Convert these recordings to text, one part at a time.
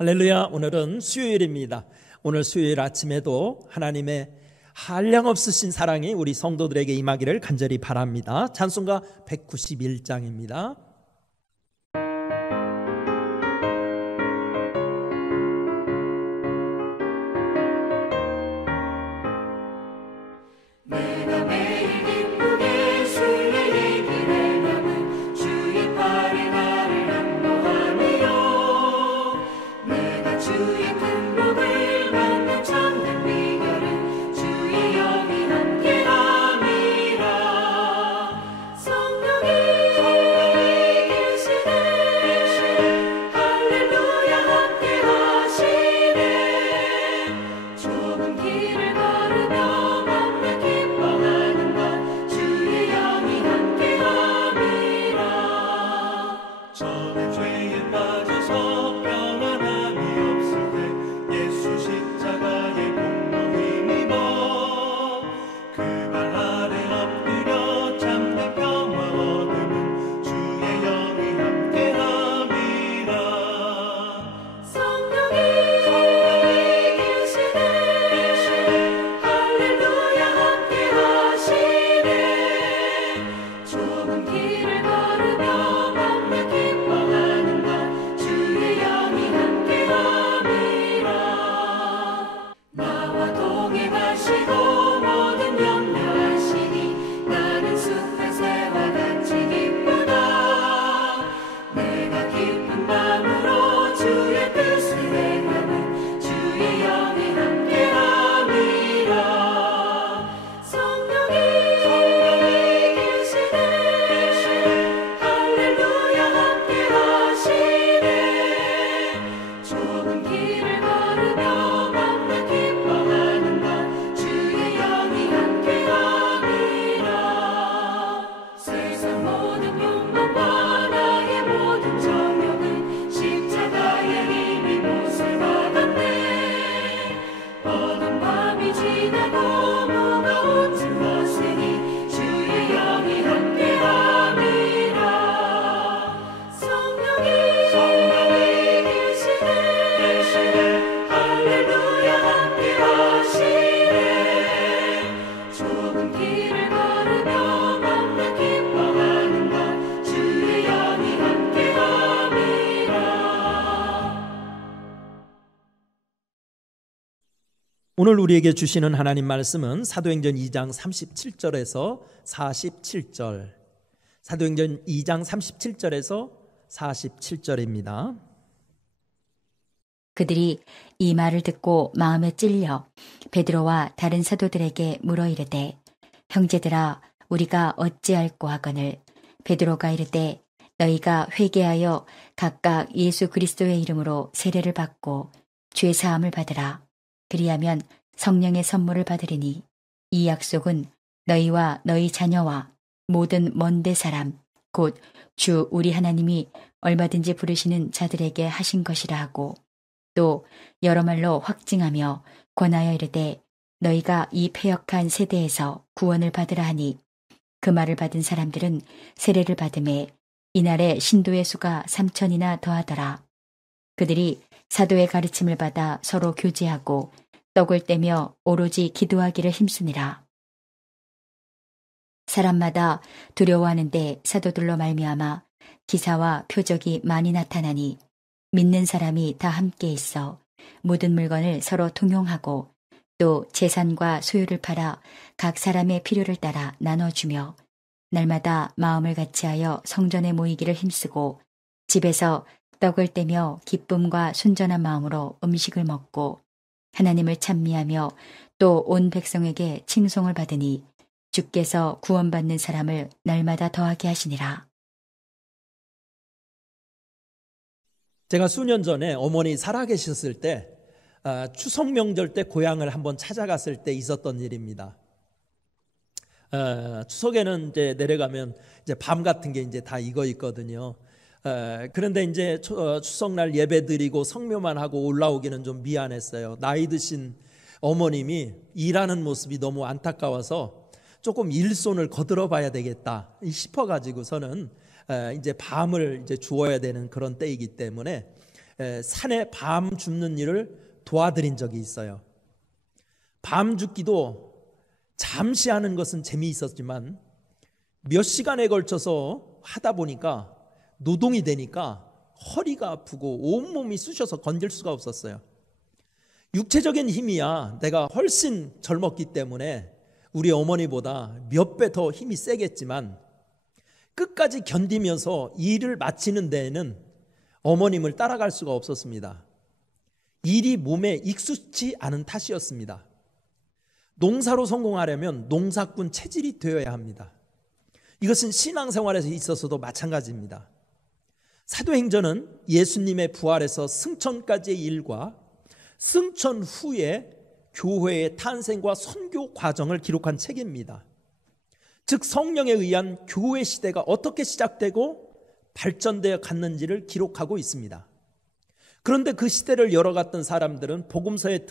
할렐루야. 오늘은 수요일입니다. 오늘 수요일 아침에도 하나님의 한량없으신 사랑이 우리 성도들에게 임하기를 간절히 바랍니다. 찬송가 191장입니다. 오늘 우리에게 주시는 하나님 말씀은 사도행전 2장 37절에서 47절, 사도행전 2장 37절에서 47절입니다. 그들이 이 말을 듣고 마음에 찔려 베드로와 다른 사도들에게 물어 이르되, 형제들아, 우리가 어찌할꼬 하거늘. 베드로가 이르되, 너희가 회개하여 각각 예수 그리스도의 이름으로 세례를 받고 죄 사함을 받으라. 그리하면 성령의 선물을 받으리니 이 약속은 너희와 너희 자녀와 모든 먼데 사람 곧 주 우리 하나님이 얼마든지 부르시는 자들에게 하신 것이라 하고, 또 여러 말로 확증하며 권하여 이르되, 너희가 이 패역한 세대에서 구원을 받으라 하니, 그 말을 받은 사람들은 세례를 받음에 이날에 신도의 수가 3,000이나 더하더라. 그들이 사도의 가르침을 받아 서로 교제하고 떡을 떼며 오로지 기도하기를 힘쓰니라. 사람마다 두려워하는데 사도들로 말미암아 기사와 표적이 많이 나타나니, 믿는 사람이 다 함께 있어 모든 물건을 서로 통용하고 또 재산과 소유를 팔아 각 사람의 필요를 따라 나눠주며 날마다 마음을 같이하여 성전에 모이기를 힘쓰고 집에서 떡을 떼며 기쁨과 순전한 마음으로 음식을 먹고 하나님을 찬미하며 또 온 백성에게 칭송을 받으니 주께서 구원받는 사람을 날마다 더하게 하시니라. 제가 수년 전에 어머니 살아계셨을 때 추석 명절 때 고향을 한번 찾아갔을 때 있었던 일입니다. 추석에는 이제 내려가면 이제 밤 같은 게 이제 다 익어 있거든요. 그런데 이제 추석날 예배 드리고 성묘만 하고 올라오기는 좀 미안했어요. 나이 드신 어머님이 일하는 모습이 너무 안타까워서 조금 일손을 거들어 봐야 되겠다 싶어가지고서는 이제 밤을 이제 주어야 되는 그런 때이기 때문에 산에 밤 줍는 일을 도와드린 적이 있어요. 밤 줍기도 잠시 하는 것은 재미있었지만 몇 시간에 걸쳐서 하다 보니까 노동이 되니까 허리가 아프고 온몸이 쑤셔서 건질 수가 없었어요. 육체적인 힘이야 내가 훨씬 젊었기 때문에 우리 어머니보다 몇 배 더 힘이 세겠지만 끝까지 견디면서 일을 마치는 데에는 어머님을 따라갈 수가 없었습니다. 일이 몸에 익숙치 않은 탓이었습니다. 농사로 성공하려면 농사꾼 체질이 되어야 합니다. 이것은 신앙생활에서 있어서도 마찬가지입니다. 사도행전은 예수님의 부활에서 승천까지의 일과 승천 후에 교회의 탄생과 선교 과정을 기록한 책입니다. 즉 성령에 의한 교회 시대가 어떻게 시작되고 발전되어 갔는지를 기록하고 있습니다. 그런데 그 시대를 열어갔던 사람들은 복음서에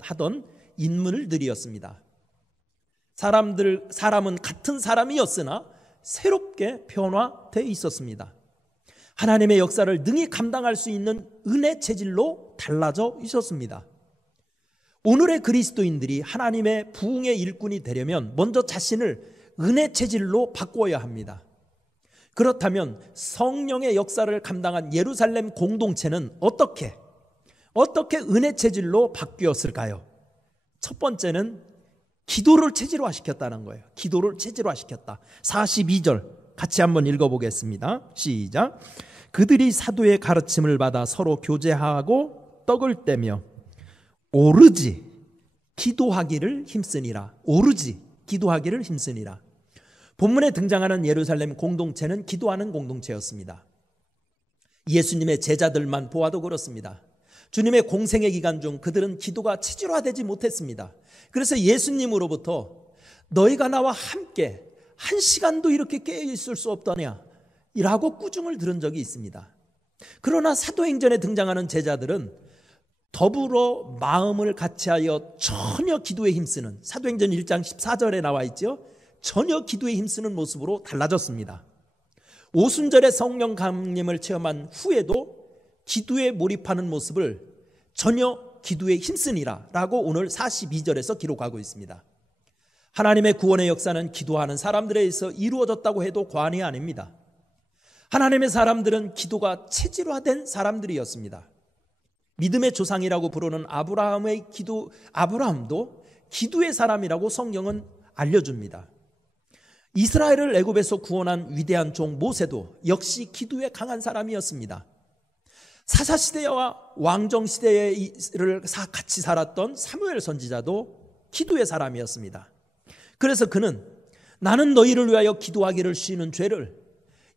하던 인물들이었습니다. 사람은 같은 사람이었으나 새롭게 변화되어 있었습니다. 하나님의 역사를 능히 감당할 수 있는 은혜 체질로 달라져 있었습니다. 오늘의 그리스도인들이 하나님의 부흥의 일꾼이 되려면 먼저 자신을 은혜 체질로 바꾸어야 합니다. 그렇다면 성령의 역사를 감당한 예루살렘 공동체는 어떻게 은혜 체질로 바뀌었을까요? 첫 번째는 기도를 체질화시켰다는 거예요. 기도를 체질화시켰다. 42절 같이 한번 읽어보겠습니다. 시작. 그들이 사도의 가르침을 받아 서로 교제하고 떡을 떼며 오르지 기도하기를 힘쓰니라. 오르지 기도하기를 힘쓰니라. 본문에 등장하는 예루살렘 공동체는 기도하는 공동체였습니다. 예수님의 제자들만 보아도 그렇습니다. 주님의 공생의 기간 중 그들은 기도가 체질화되지 못했습니다. 그래서 예수님으로부터 너희가 나와 함께 한 시간도 이렇게 깨어있을 수 없더냐 라고 꾸중을 들은 적이 있습니다. 그러나 사도행전에 등장하는 제자들은 더불어 마음을 같이하여 전혀 기도에 힘쓰는, 사도행전 1장 14절에 나와 있죠. 전혀 기도에 힘쓰는 모습으로 달라졌습니다. 오순절의 성령 강림을 체험한 후에도 기도에 몰입하는 모습을 전혀 기도에 힘쓰니라 라고 오늘 42절에서 기록하고 있습니다. 하나님의 구원의 역사는 기도하는 사람들에 의해서 이루어졌다고 해도 과언이 아닙니다. 하나님의 사람들은 기도가 체질화된 사람들이었습니다. 믿음의 조상이라고 부르는 아브라함도 기도의 사람이라고 성경은 알려줍니다. 이스라엘을 애굽에서 구원한 위대한 종 모세도 역시 기도에 강한 사람이었습니다. 사사시대와 왕정시대를 같이 살았던 사무엘 선지자도 기도의 사람이었습니다. 그래서 그는 나는 너희를 위하여 기도하기를 쉬는 죄를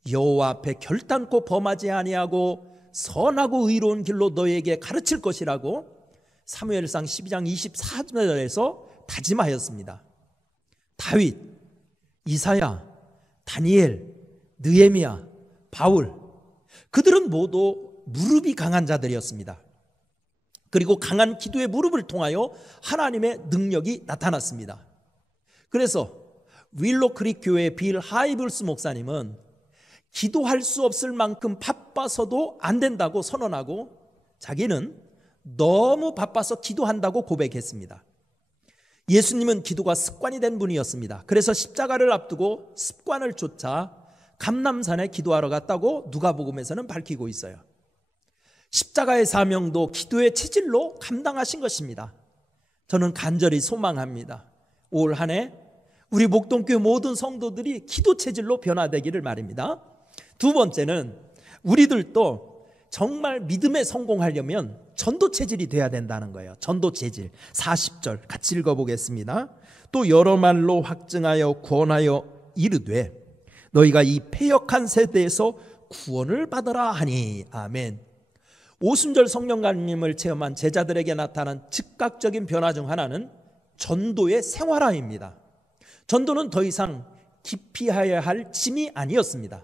여호와 앞에 결단코 범하지 아니하고 선하고 의로운 길로 너희에게 가르칠 것이라고 사무엘상 12장 24절에서 다짐하였습니다. 다윗, 이사야, 다니엘, 느헤미야, 바울, 그들은 모두 무릎이 강한 자들이었습니다. 그리고 강한 기도의 무릎을 통하여 하나님의 능력이 나타났습니다. 그래서 윌로크릭 교회의 빌 하이블스 목사님은 기도할 수 없을 만큼 바빠서도 안 된다고 선언하고 자기는 너무 바빠서 기도한다고 고백했습니다. 예수님은 기도가 습관이 된 분이었습니다. 그래서 십자가를 앞두고 습관을 쫓아 감람산에 기도하러 갔다고 누가복음에서는 밝히고 있어요. 십자가의 사명도 기도의 체질로 감당하신 것입니다. 저는 간절히 소망합니다. 올 한 해 우리 목동교회 모든 성도들이 기도 체질로 변화되기를 말입니다. 두 번째는 우리들도 정말 믿음에 성공하려면 전도 체질이 돼야 된다는 거예요. 전도 체질. 40절 같이 읽어보겠습니다. 또 여러 말로 확증하여 구원하여 이르되 너희가 이 패역한 세대에서 구원을 받으라 하니. 아멘. 오순절 성령 강림을 체험한 제자들에게 나타난 즉각적인 변화 중 하나는 전도의 생활화입니다. 전도는 더 이상 기피해야 할 짐이 아니었습니다.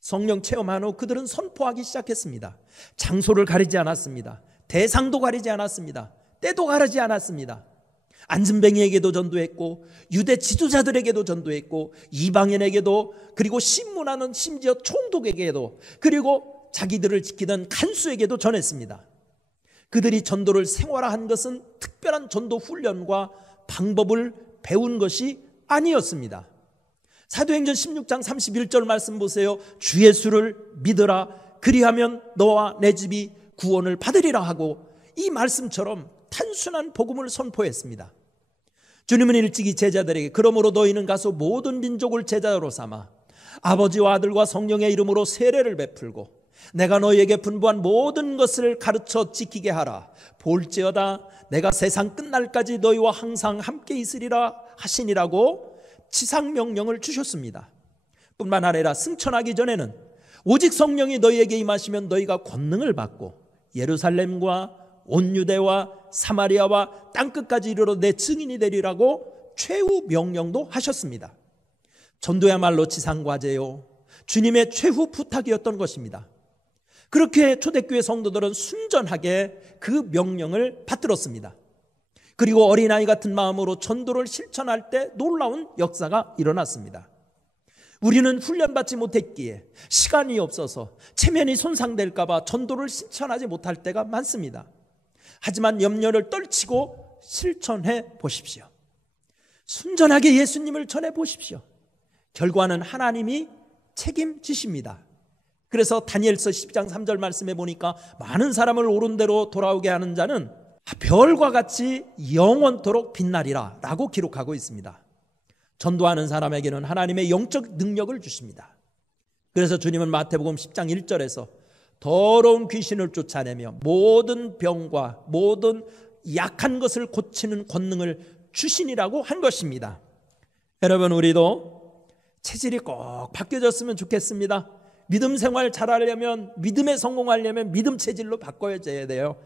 성령 체험한 후 그들은 선포하기 시작했습니다. 장소를 가리지 않았습니다. 대상도 가리지 않았습니다. 때도 가리지 않았습니다. 안진뱅이에게도 전도했고 유대 지도자들에게도 전도했고 이방인에게도, 그리고 심문하는 심지어 총독에게도, 그리고 자기들을 지키던 간수에게도 전했습니다. 그들이 전도를 생활화한 것은 특별한 전도 훈련과 방법을 배운 것이 아니었습니다. 사도행전 16장 31절 말씀 보세요. 주 예수를 믿으라. 그리하면 너와 내 집이 구원을 받으리라 하고 이 말씀처럼 단순한 복음을 선포했습니다. 주님은 일찍이 제자들에게 그러므로 너희는 가서 모든 민족을 제자로 삼아 아버지와 아들과 성령의 이름으로 세례를 베풀고 내가 너희에게 분부한 모든 것을 가르쳐 지키게 하라. 볼지어다 내가 세상 끝날까지 너희와 항상 함께 있으리라 하시니라고 지상명령을 주셨습니다. 뿐만 아니라 승천하기 전에는 오직 성령이 너희에게 임하시면 너희가 권능을 받고 예루살렘과 온 유대와 사마리아와 땅끝까지 이르러 내 증인이 되리라고 최후 명령도 하셨습니다. 전도야말로 지상과제요, 주님의 최후 부탁이었던 것입니다. 그렇게 초대교회 성도들은 순전하게 그 명령을 받들었습니다. 그리고 어린아이 같은 마음으로 전도를 실천할 때 놀라운 역사가 일어났습니다. 우리는 훈련받지 못했기에 시간이 없어서 체면이 손상될까 봐 전도를 실천하지 못할 때가 많습니다. 하지만 염려를 떨치고 실천해 보십시오. 순전하게 예수님을 전해 보십시오. 결과는 하나님이 책임지십니다. 그래서 다니엘서 12장 3절 말씀에 보니까 많은 사람을 옳은 대로 돌아오게 하는 자는 별과 같이 영원토록 빛나리라 라고 기록하고 있습니다. 전도하는 사람에게는 하나님의 영적 능력을 주십니다. 그래서 주님은 마태복음 10장 1절에서 더러운 귀신을 쫓아내며 모든 병과 모든 약한 것을 고치는 권능을 주시니라고 한 것입니다. 여러분, 우리도 체질이 꼭 바뀌어졌으면 좋겠습니다. 믿음 생활 잘하려면, 믿음에 성공하려면 믿음 체질로 바꿔야 돼요.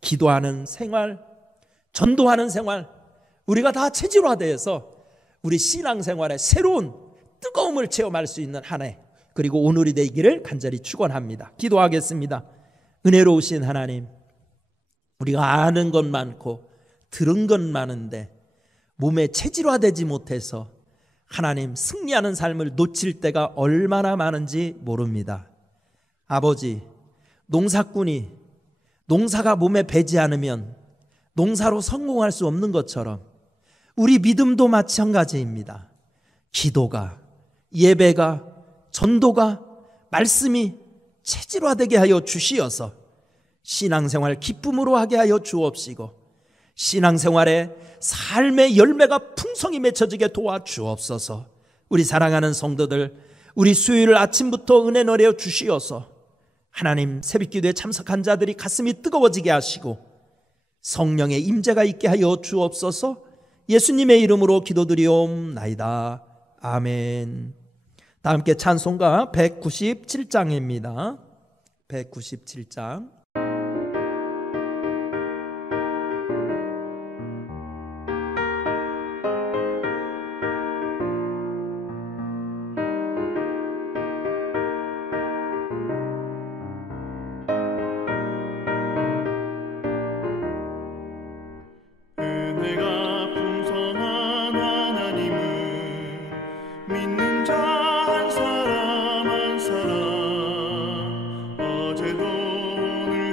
기도하는 생활, 전도하는 생활, 우리가 다 체질화되어서 우리 신앙생활에 새로운 뜨거움을 체험할 수 있는 한 해, 그리고 오늘이 되기를 간절히 축원합니다. 기도하겠습니다. 은혜로우신 하나님, 우리가 아는 것 많고 들은 것 많은데 몸에 체질화되지 못해서 하나님 승리하는 삶을 놓칠 때가 얼마나 많은지 모릅니다. 아버지, 농사꾼이 농사가 몸에 배지 않으면 농사로 성공할 수 없는 것처럼 우리 믿음도 마찬가지입니다. 기도가, 예배가, 전도가, 말씀이 체질화되게 하여 주시어서 신앙생활 기쁨으로 하게 하여 주옵시고 신앙생활에 삶의 열매가 풍성히 맺혀지게 도와주옵소서. 우리 사랑하는 성도들, 우리 수요일 아침부터 은혜 내려 주시어서 하나님 새벽기도에 참석한 자들이 가슴이 뜨거워지게 하시고 성령의 임재가 있게 하여 주옵소서. 예수님의 이름으로 기도드리옵나이다. 아멘. 다 함께 찬송가 197장입니다. 197장. 어제도 오늘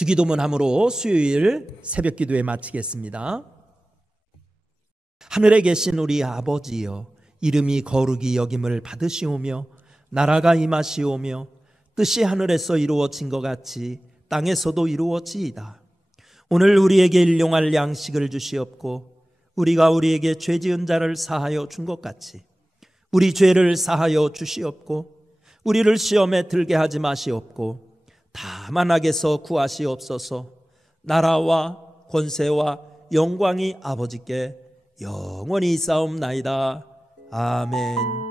주기도문함으로 수요일 새벽 기도에 마치겠습니다. 하늘에 계신 우리 아버지여, 이름이 거룩히 여김을 받으시오며 나라가 임하시오며 뜻이 하늘에서 이루어진 것 같이 땅에서도 이루어지이다. 오늘 우리에게 일용할 양식을 주시옵고 우리가 우리에게 죄 지은 자를 사하여 준 것 같이 우리 죄를 사하여 주시옵고 우리를 시험에 들게 하지 마시옵고 다만 악에서 구하시옵소서. 나라와 권세와 영광이 아버지께 영원히 있사옵나이다. 아멘.